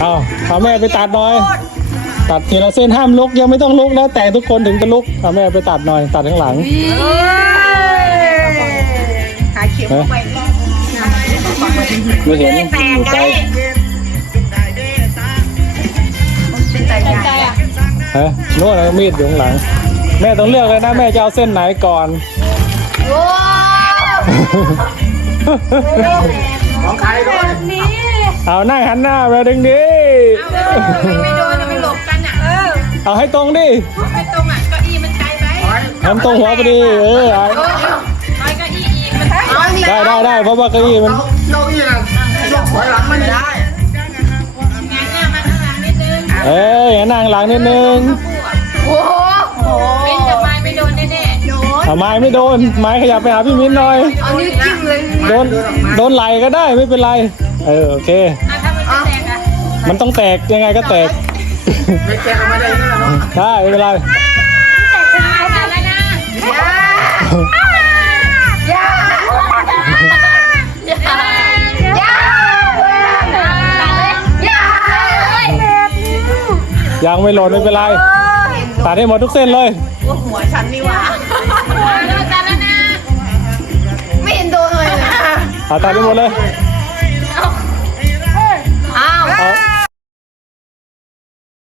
เอาเอาแม่ไปตัดหน่อย ตัดทีละเส้นห้ามลุกยังไม่ต้องลุกนะแต่ทุกคนถึงจะลุกเอาแม่ไปตัดหน่อย ตัดข้างหลังขาเขียวเข้าไปไม่เห็นอยู่ใกล้เป็นใจใหญ่ฮะนู่นนะมีดอยู่ข้างหลัง แม่ต้องเลือกเลยนะแม่จะเอาเส้นไหนก่อนโอ้ของใครด้วยนี่ เอานั่งหันหน้าไปดึงดิไม่โดนไม่หลบกันอะ เออ เอาให้ตรงดิไม่ตรงอะเก้าอี้มันไกลไหมทำตรงหัวพอดี เออเอาน้อยเก้าอี้อีกมันเอานี่ได้ได้ได้เพราะว่าเก้าอี้มันเราเราอีน่ะยกถอยหลังมันได้งานหน้ามาข้างหลังนิดนึง เอ้ยอย่านั่งหลังนิดนึงโอ้โหเป็นจะไม้ไม่โดนแน่ๆโดนเอาไม้ไม่โดน ไม้ขยับไปหาพี่มิ้นหน่อย เอานิ้วจิ้มเลยโด นโดนไหลก็ได้ไม่เป็นไร เออโอเค อะถ้ามันจะแตกอะมันต้องแตกยังไงก็แตกไม่แกะออกมาได้นั่นแหละเนาะได้ไม่เป็นไรเอาแต่แล้วนะอย่าอย่าอย่าอย่าอย่ายังไม่หล่นไม่เป็นไรตัดให้หมดทุกเส้นเลย หัวฉันนี่หว่า हटाने बोला बोले।